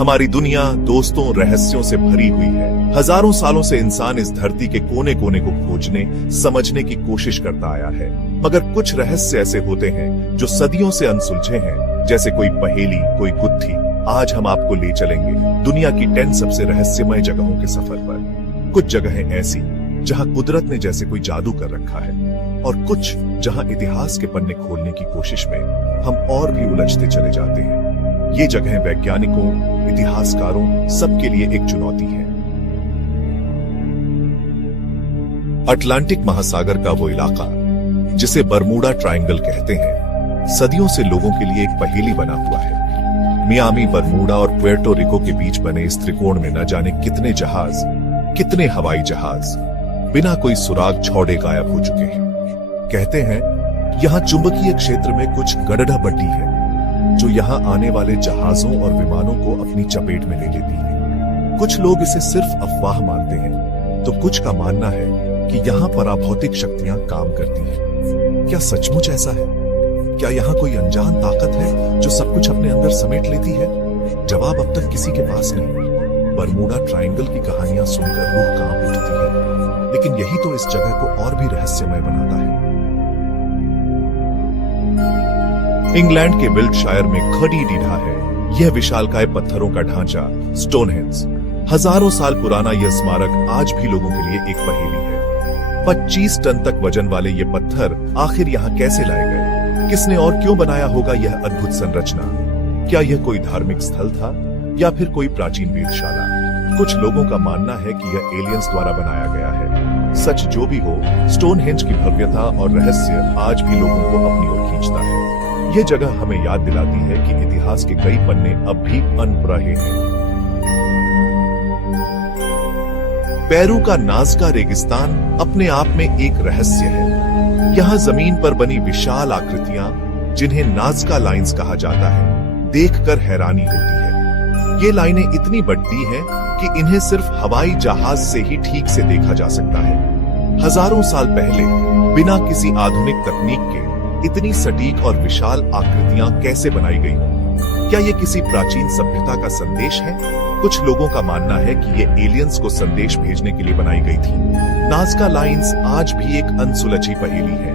हमारी दुनिया दोस्तों रहस्यों से भरी हुई है। हजारों सालों से इंसान इस धरती के कोने कोने को खोजने समझने की कोशिश करता आया है, मगर कुछ रहस्य ऐसे होते हैं जो सदियों से अनसुलझे हैं, जैसे कोई पहेली, कोई गुत्थी। आज हम आपको ले चलेंगे दुनिया की 10 सबसे रहस्यमय जगहों के सफर पर। कुछ जगहें ऐसी जहां कुदरत ने जैसे कोई जादू कर रखा है, और कुछ जहां इतिहास के पन्ने खोलने की कोशिश में हम और भी उलझते चले जाते हैं। ये जगहें वैज्ञानिकों, इतिहासकारों सबके लिए एक चुनौती है। अटलांटिक महासागर का वो इलाका जिसे बरमूडा ट्रायंगल कहते हैं, सदियों से लोगों के लिए एक पहेली बना हुआ है। मियामी, बरमूडा और पुएर्टो रिको के बीच बने इस त्रिकोण में न जाने कितने जहाज, कितने हवाई जहाज बिना कोई सुराग छोड़े गायब हो चुके हैं। कहते हैं यहां चुंबकीय क्षेत्र में कुछ गड़ढ़-बड्डी है जो यहां आने वाले जहाजों और विमानों को अपनी चपेट में ले लेती है। कुछ लोग इसे सिर्फ अफवाह मानते हैं, तो कुछ का मानना है कि यहां पराभौतिक शक्तियां काम करती हैं। क्या सचमुच ऐसा है? क्या यहां कोई अनजान ताकत है जो सब कुछ अपने अंदर समेट लेती है? जवाब अब तक किसी के पास नहीं। बरमूडा ट्रायंगल की कहानियां सुनकर रूह कांप उठती है, लेकिन यही तो इस जगह को और भी रहस्यमय बनाता है। इंग्लैंड के विल्टशायर में खड़ी डीढ़ा है यह विशालकाय पत्थरों का ढांचा स्टोनहेंज। हजारों साल पुराना यह स्मारक आज भी लोगों के लिए एक पहेली है। 25 टन तक वजन वाले ये पत्थर आखिर यहाँ कैसे लाए गए? किसने और क्यों बनाया होगा यह अद्भुत संरचना? क्या यह कोई धार्मिक स्थल था या फिर कोई प्राचीन वेधशाला? कुछ लोगों का मानना है कि यह एलियंस द्वारा बनाया गया है। सच जो भी हो, स्टोनहेंज की भव्यता और रहस्य आज भी लोगों को अपनी ओर खींचता है। यह जगह हमें याद दिलाती है कि इतिहास के कई पन्ने अब भी अनपढ़ रहे हैं। पेरू का नाज़का रेगिस्तान अपने आप में एक रहस्य है। यहाँ जमीन पर बनी विशाल आकृतियां, जिन्हें नाज़का लाइंस कहा जाता है, देखकर हैरानी होती है। ये लाइनें इतनी बड़ी हैं कि इन्हें सिर्फ हवाई जहाज से ही ठीक से देखा जा सकता है। हजारों साल पहले बिना किसी आधुनिक तकनीक के इतनी सटीक और विशाल आकृतियां कैसे बनाई गई हों? क्या ये किसी प्राचीन सभ्यता का संदेश है? कुछ लोगों का मानना है कि ये एलियंस को संदेश भेजने के लिए बनाई गई थी। नाज़का लाइंस आज भी एक अनसुलझी पहेली है।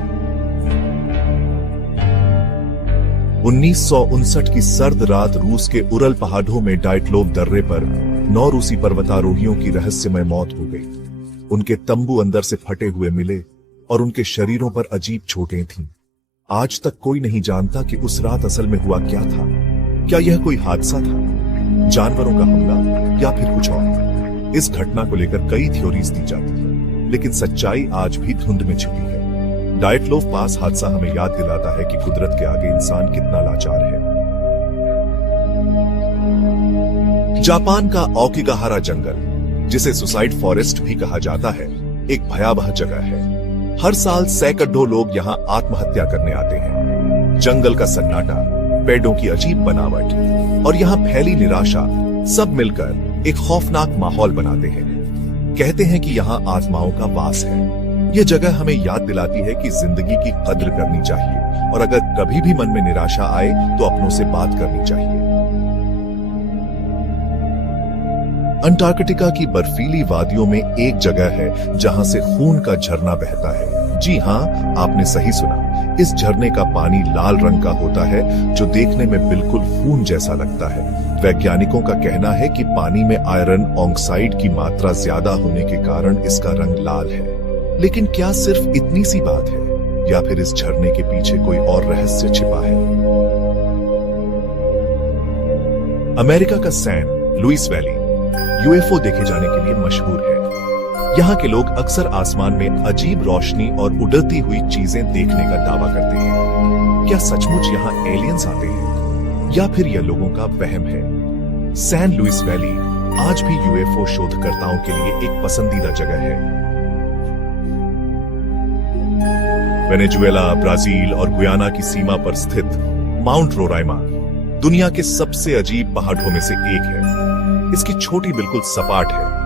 1959 की सर्द रात रूस के उरल पहाड़ों में डाइटलोव दर्रे पर 9 रूसी पर्वतारोहियों की रहस्यमय मौत हो गई। उनके तंबू अंदर से फटे हुए मिले और उनके शरीरों पर अजीब चोटें थीं। आज तक कोई नहीं जानता कि उस रात असल में हुआ क्या था। क्या यह कोई हादसा था, जानवरों का हमला, या फिर कुछ और? इस घटना को लेकर कई थ्योरीज दी जाती है, लेकिन सच्चाई आज भी धुंध में छिपी है। डाइटलोव पास हादसा हमें याद दिलाता है कि कुदरत के आगे इंसान कितना लाचार है। जापान का ओकिगाहारा जंगल, जिसे सुसाइड फॉरेस्ट भी कहा जाता है, एक भयावह जगह है। हर साल सैकड़ों लोग यहाँ आत्महत्या करने आते हैं। जंगल का सन्नाटा, पेड़ों की अजीब बनावट और यहाँ फैली निराशा सब मिलकर एक खौफनाक माहौल बनाते हैं। कहते हैं कि यहाँ आत्माओं का वास है। ये जगह हमें याद दिलाती है कि जिंदगी की कद्र करनी चाहिए, और अगर कभी भी मन में निराशा आए तो अपनों से बात करनी चाहिए। अंटार्कटिका की बर्फीली वादियों में एक जगह है जहां से खून का झरना बहता है। जी हां, आपने सही सुना। इस झरने का पानी लाल रंग का होता है, जो देखने में बिल्कुल खून जैसा लगता है। वैज्ञानिकों का कहना है कि पानी में आयरन ऑक्साइड की मात्रा ज्यादा होने के कारण इसका रंग लाल है। लेकिन क्या सिर्फ इतनी सी बात है, या फिर इस झरने के पीछे कोई और रहस्य छिपा है? अमेरिका का सैन लुइस वैली यूएफओ देखे जाने के लिए मशहूर है। यहाँ के लोग अक्सर आसमान में अजीब रोशनी और उड़ती हुई चीजें देखने का दावा करते हैं। क्या सचमुच यहाँ एलियंस आते हैं, या फिर यह लोगों का वहम है? सैन लुइस वैली आज भी यूएफओ शोधकर्ताओं के लिए एक पसंदीदा जगह है। वेनेजुएला, ब्राजील और गुयाना की सीमा पर स्थित माउंट रोराइमा दुनिया के सबसे अजीब पहाड़ों में से एक है। इसकी चोटी बिल्कुल सपाट है,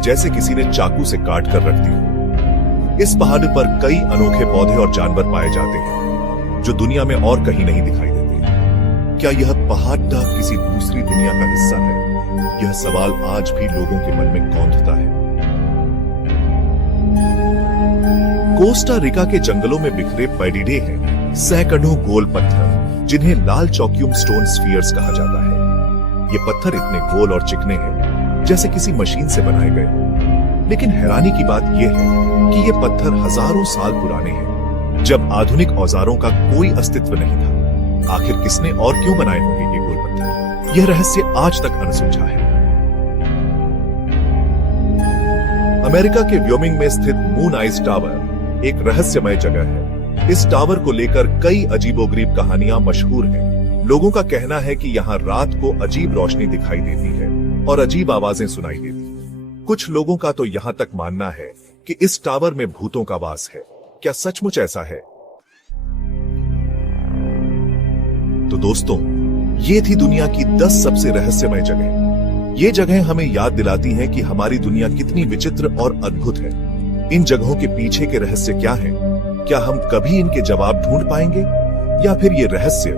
जैसे किसी ने चाकू से काट कर रख दी हो। इस पहाड़ पर कई अनोखे पौधे और जानवर पाए जाते हैं, जो दुनिया में और कहीं नहीं दिखाई देते। क्या यह पहाड़ किसी दूसरी दुनिया का हिस्सा है, यह सवाल आज भी लोगों के मन में कौंधता है। कोस्टा रिका के जंगलों में बिखरे पैडिडे हैं सैकड़ों गोल पत्थर, जिन्हें लाल चौक्यूम स्टोन स्फीयर्स कहा जाता है। ये पत्थर इतने गोल और चिकने हैं जैसे किसी मशीन से बनाए गए। लेकिन हैरानी की बात यह है कि ये पत्थर हजारों साल पुराने हैं, जब आधुनिक औजारों का कोई अस्तित्व नहीं था। आखिर किसने और क्यों बनाए होंगे ये गोल पत्थर? यह रहस्य आज तक अनसुलझा है। अमेरिका के व्योमिंग में स्थित मून आइज टावर एक रहस्यमय जगह है। इस टावर को लेकर कई अजीबोगरीब कहानियां मशहूर हैं। लोगों का कहना है कि यहाँ रात को अजीब रोशनी दिखाई देती है और अजीब आवाजें सुनाई देती। कुछ लोगों का तो यहाँ तक मानना है कि इस टावर में भूतों का वास है। क्या सचमुच ऐसा है? तो दोस्तों, ये थी दुनिया की 10 सबसे रहस्यमय जगह। ये जगह हमें याद दिलाती हैं कि हमारी दुनिया कितनी विचित्र और अद्भुत है। इन जगहों के पीछे के रहस्य क्या हैं? क्या हम कभी इनके जवाब ढूंढ पाएंगे, या फिर ये रहस्य